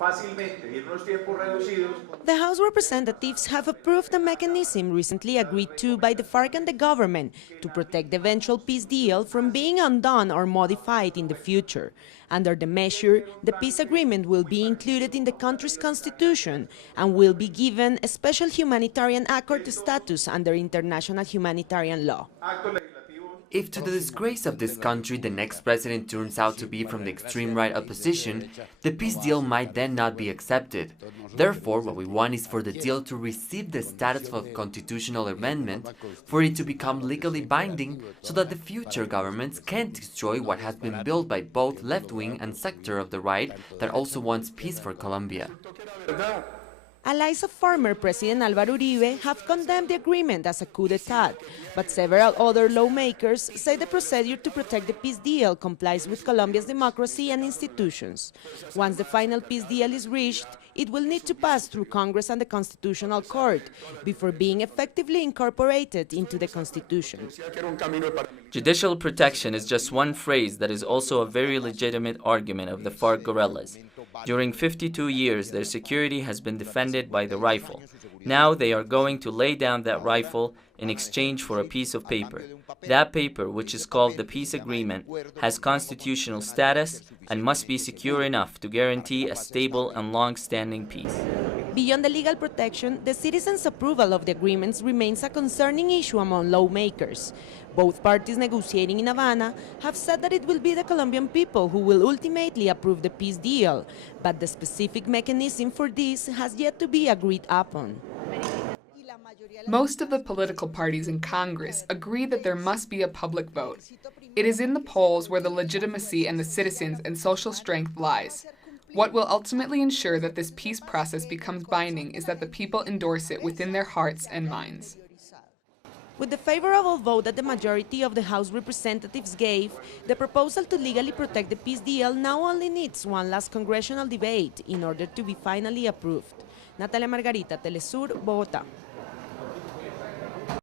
The House representatives have approved a mechanism recently agreed to by the FARC and the government to protect the eventual peace deal from being undone or modified in the future. Under the measure, the peace agreement will be included in the country's constitution and will be given a special humanitarian accord status under international humanitarian law. If to the disgrace of this country the next president turns out to be from the extreme right opposition, the peace deal might then not be accepted. Therefore, what we want is for the deal to receive the status of constitutional amendment, for it to become legally binding, so that the future governments can't destroy what has been built by both left-wing and sector of the right that also wants peace for Colombia. Allies of former President Álvaro Uribe have condemned the agreement as a coup d'etat, but several other lawmakers say the procedure to protect the peace deal complies with Colombia's democracy and institutions. Once the final peace deal is reached, it will need to pass through Congress and the Constitutional Court before being effectively incorporated into the Constitution. Judicial protection is just one phrase that is also a very legitimate argument of the FARC guerrillas. During 52 years, their security has been defended by the rifle. Now they are going to lay down that rifle in exchange for a piece of paper. That paper, which is called the peace agreement, has constitutional status and must be secure enough to guarantee a stable and long-standing peace. Beyond the legal protection, the citizens' approval of the agreements remains a concerning issue among lawmakers. Both parties negotiating in Havana have said that it will be the Colombian people who will ultimately approve the peace deal, but the specific mechanism for this has yet to be agreed upon. Most of the political parties in Congress agree that there must be a public vote. It is in the polls where the legitimacy and the citizens and social strength lies. What will ultimately ensure that this peace process becomes binding is that the people endorse it within their hearts and minds. With the favorable vote that the majority of the House representatives gave, the proposal to legally protect the peace deal now only needs one last congressional debate in order to be finally approved. Natalia Margarita, Telesur, Bogotá.